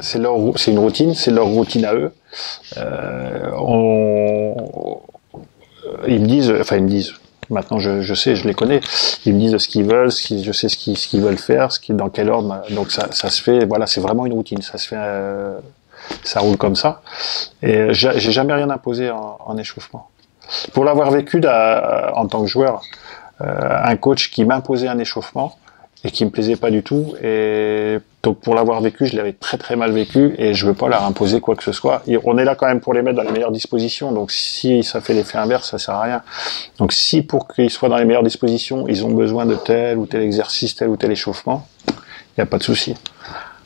C'est une routine, c'est leur routine à eux. Ils me disent, maintenant je sais, je les connais, ils me disent ce qu'ils veulent, je sais ce qu'ils veulent faire, dans quel ordre, donc ça se fait, voilà, c'est vraiment une routine, ça se fait, ça roule comme ça. Et j'ai jamais rien imposé en échauffement. Pour l'avoir vécu en tant que joueur, un coach qui m'imposait un échauffement, et qui me plaisait pas du tout, et donc pour l'avoir vécu, je l'avais très très mal vécu, et je veux pas leur imposer quoi que ce soit. Et on est là quand même pour les mettre dans les meilleures dispositions, donc si ça fait l'effet inverse, ça sert à rien. Donc si pour qu'ils soient dans les meilleures dispositions, ils ont besoin de tel ou tel exercice, tel ou tel échauffement, il n'y a pas de souci.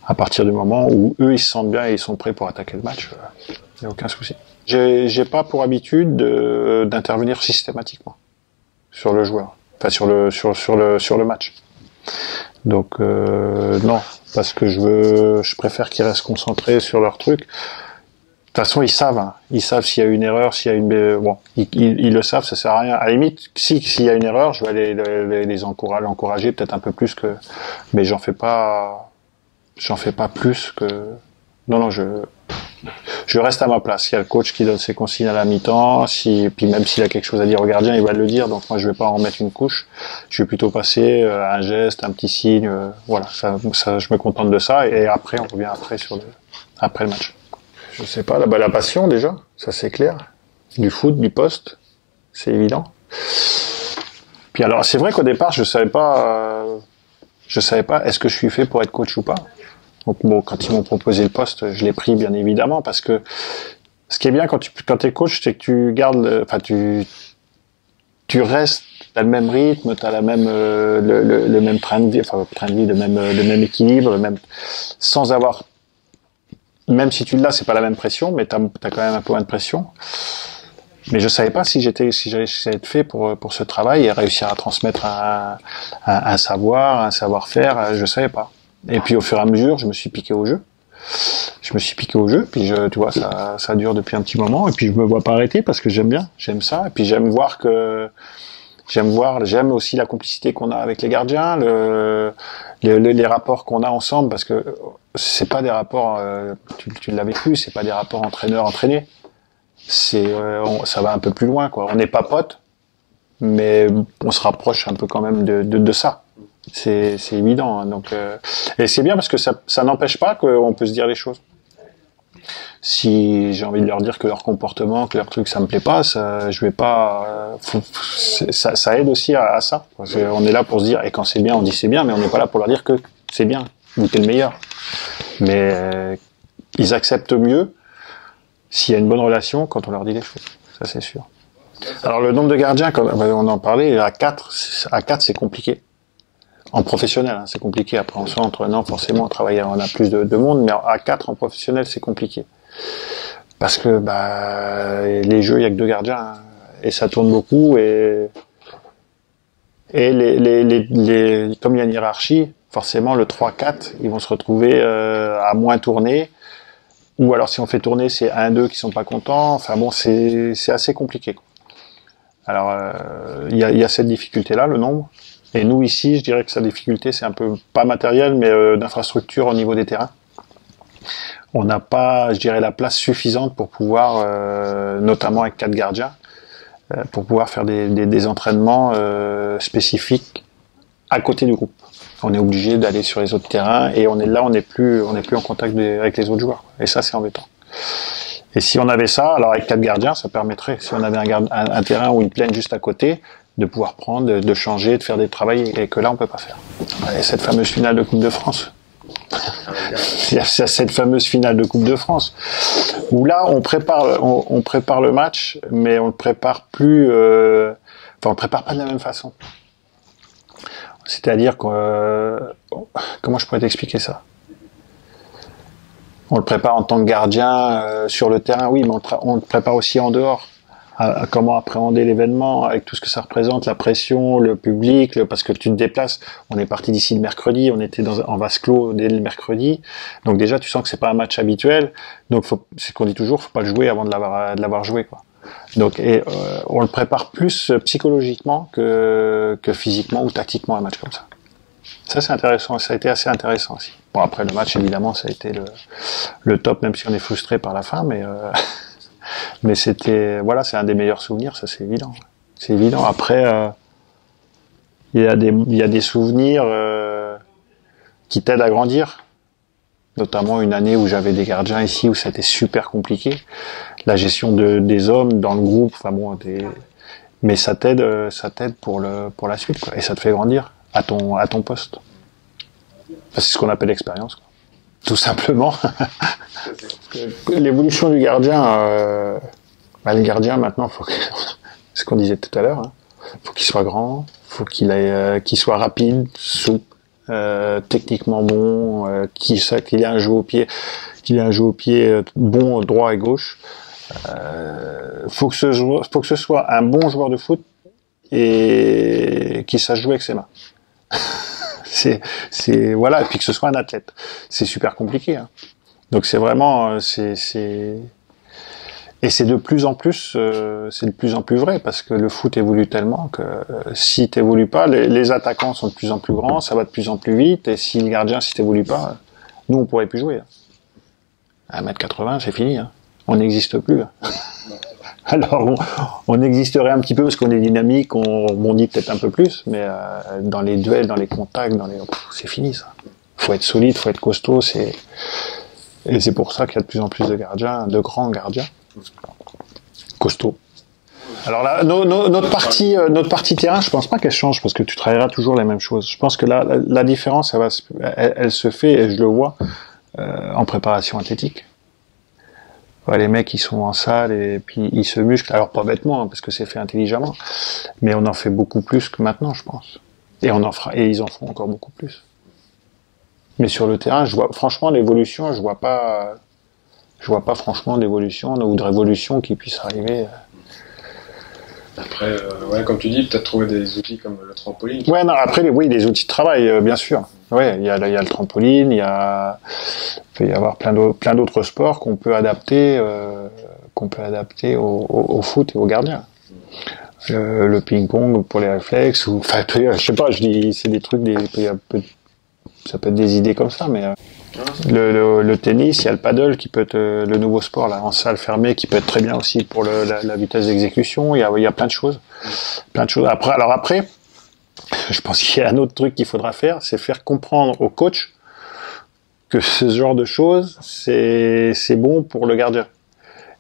À partir du moment où eux ils se sentent bien et ils sont prêts pour attaquer le match, il n'y a aucun souci. J'ai pas pour habitude d'intervenir systématiquement sur le joueur, enfin sur le match. Donc non, parce que je préfère qu'ils restent concentrés sur leur truc. De toute façon, ils savent s'il y a une erreur, s'il y a bon, ils le savent, ça sert à rien. À la limite, s'il y a une erreur, je vais les encourager peut-être un peu plus que, mais j'en fais pas plus que. Non, je reste à ma place. Il y a le coach qui donne ses consignes à la mi-temps. Puis même s'il a quelque chose à dire au gardien, il va le dire. Donc moi, je vais pas en mettre une couche. Je vais plutôt passer un geste, un petit signe. Voilà, ça, je me contente de ça. Et après, on revient après le match. Je sais pas, la passion déjà, ça c'est clair. Du foot, du poste, c'est évident. Puis alors, c'est vrai qu'au départ, je savais pas est-ce que je suis fait pour être coach ou pas. Donc bon, quand ils m'ont proposé le poste, je l'ai pris bien évidemment parce que ce qui est bien quand t'es coach, c'est que tu gardes, tu restes, t'as le même rythme, t'as la même le même train de vie, le même équilibre, sans avoir, même si tu l'as, c'est pas la même pression, mais t'as quand même un peu moins de pression. Mais je savais pas si j'allais être fait pour ce travail et réussir à transmettre un savoir-faire, je savais pas. Et puis au fur et à mesure, je me suis piqué au jeu. Puis tu vois, ça dure depuis un petit moment, et puis je me vois pas arrêter parce que j'aime ça, et puis j'aime aussi la complicité qu'on a avec les gardiens, les rapports qu'on a ensemble, parce que c'est pas des rapports, tu l'as vécu, c'est pas des rapports entraîneur-entraîné. Ça va un peu plus loin, quoi. On n'est pas potes, mais on se rapproche un peu quand même de ça. C'est évident, hein, donc et c'est bien parce que ça n'empêche pas qu'on peut se dire les choses. Si j'ai envie de leur dire que leur comportement, que leur truc ça me plaît pas, je vais pas. Ça aide aussi à ça. Parce qu'on est là pour se dire, et quand c'est bien, on dit c'est bien, mais on n'est pas là pour leur dire que c'est bien ou t'es le meilleur. Mais ils acceptent mieux s'il y a une bonne relation quand on leur dit les choses. Ça c'est sûr. Alors le nombre de gardiens, comme on en parlait, à 4 c'est compliqué. En professionnel, hein, c'est compliqué. Après, en centre, non, forcément, on a plus de monde, mais à 4 en professionnel, c'est compliqué. Parce que, les jeux, il y a que 2 gardiens, hein, et ça tourne beaucoup, et comme il y a une hiérarchie, forcément, le 3-4, ils vont se retrouver, à moins tourner, ou alors si on fait tourner, c'est 1-2 qui sont pas contents. Enfin bon, c'est assez compliqué, quoi. Alors, il y a cette difficulté-là, le nombre. Et nous, ici, je dirais que sa difficulté, c'est un peu, pas matériel, mais d'infrastructure au niveau des terrains. On n'a pas, je dirais, la place suffisante pour pouvoir, notamment avec 4 gardiens, pour pouvoir faire des entraînements spécifiques à côté du groupe. On est obligé d'aller sur les autres terrains, et on n'est plus en contact avec les autres joueurs. Et ça, c'est embêtant. Et si on avait ça, alors avec 4 gardiens, ça permettrait, si on avait un terrain ou une plaine juste à côté, de pouvoir prendre, de changer, de faire des travaux, et que là, on peut pas faire. Et cette fameuse finale de Coupe de France. Il y a cette fameuse finale de Coupe de France, où là, on prépare le match, mais on le prépare plus, on le prépare pas de la même façon. C'est-à-dire que, comment je pourrais t'expliquer ça? On le prépare en tant que gardien sur le terrain, oui, mais on le prépare aussi en dehors. À comment appréhender l'événement, avec tout ce que ça représente, la pression, le public, parce que tu te déplaces. On est parti d'ici le mercredi, on était en vase clos dès le mercredi. Donc déjà, tu sens que c'est pas un match habituel. Donc c'est ce qu'on dit toujours, faut pas le jouer avant de l'avoir joué, quoi. Donc on le prépare plus psychologiquement que physiquement ou tactiquement un match comme ça. Ça c'est intéressant, ça a été assez intéressant aussi. Bon, après, le match, évidemment, ça a été le top, même si on est frustré par la fin, mais c'était, voilà, c'est un des meilleurs souvenirs, ça, c'est évident. C'est évident. Après, il y a des souvenirs qui t'aident à grandir. Notamment une année où j'avais des gardiens ici, où ça a été super compliqué. La gestion des hommes dans le groupe, enfin bon, mais ça t'aide pour la suite, quoi. Et ça te fait grandir à ton poste. C'est ce qu'on appelle l'expérience, quoi. Tout simplement. L'évolution du gardien, les gardiens maintenant, c'est ce qu'on disait tout à l'heure, hein. Faut qu'il soit grand, faut qu'il soit rapide, souple, techniquement bon, qu'il ait un jeu au pied, bon droit et gauche. Faut que ce soit un bon joueur de foot et qui sache jouer avec ses mains. Voilà, et puis que ce soit un athlète. C'est super compliqué, hein. Donc c'est vraiment et c'est de plus en plus vrai parce que le foot évolue tellement que si t'évolues pas, les attaquants sont de plus en plus grands, ça va de plus en plus vite, et si le gardien, si t'évolues pas, nous on pourrait plus jouer. À 1m80, c'est fini, hein. On n'existe plus. Alors on existerait un petit peu parce qu'on est dynamique, on rebondit peut-être un peu plus, mais dans les duels, dans les contacts, c'est fini ça. Faut être solide, faut être costaud, et c'est pour ça qu'il y a de plus en plus de gardiens, de grands gardiens costauds. Alors là, notre partie terrain, je pense pas qu'elle change parce que tu travailleras toujours les mêmes choses. Je pense que là, la différence, elle se fait, et je le vois, en préparation athlétique. Ouais, les mecs, ils sont en salle et puis ils se musclent. Alors pas bêtement, hein, parce que c'est fait intelligemment, mais on en fait beaucoup plus que maintenant, je pense. Et ils en feront encore beaucoup plus. Mais sur le terrain, je vois franchement l'évolution, je vois pas franchement d'évolution ou de révolution qui puisse arriver. Après, comme tu dis, peut-être trouver des outils comme le trampoline. Ouais, non, après, les outils de travail, bien sûr. Ouais, il y a le trampoline, il peut y avoir plein d'autres sports qu'on peut adapter au foot et aux gardiens. Le ping-pong pour les réflexes, je sais pas, je dis, c'est des trucs, ça peut être des idées comme ça, mais le tennis, il y a le paddle qui peut être le nouveau sport là en salle fermée qui peut être très bien aussi pour la vitesse d'exécution. Il y a plein de choses, Après, je pense qu'il y a un autre truc qu'il faudra faire, c'est faire comprendre au coach que ce genre de choses c'est bon pour le gardien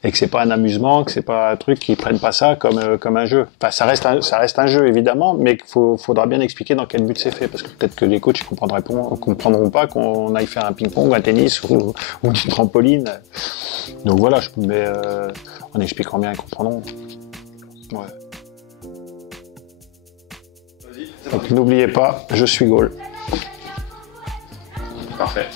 et que c'est pas un amusement, que c'est pas un truc qu'ils prennent pas ça comme un jeu. Enfin, ça reste un jeu évidemment, mais faudra bien expliquer dans quel but c'est fait, parce que peut-être que les coachs ils comprendront pas qu'on aille faire un ping-pong, un tennis ou du trampoline. Donc voilà, en expliquant bien, ils comprendront. Ouais. Donc n'oubliez pas, je suis Gaulle. Parfait.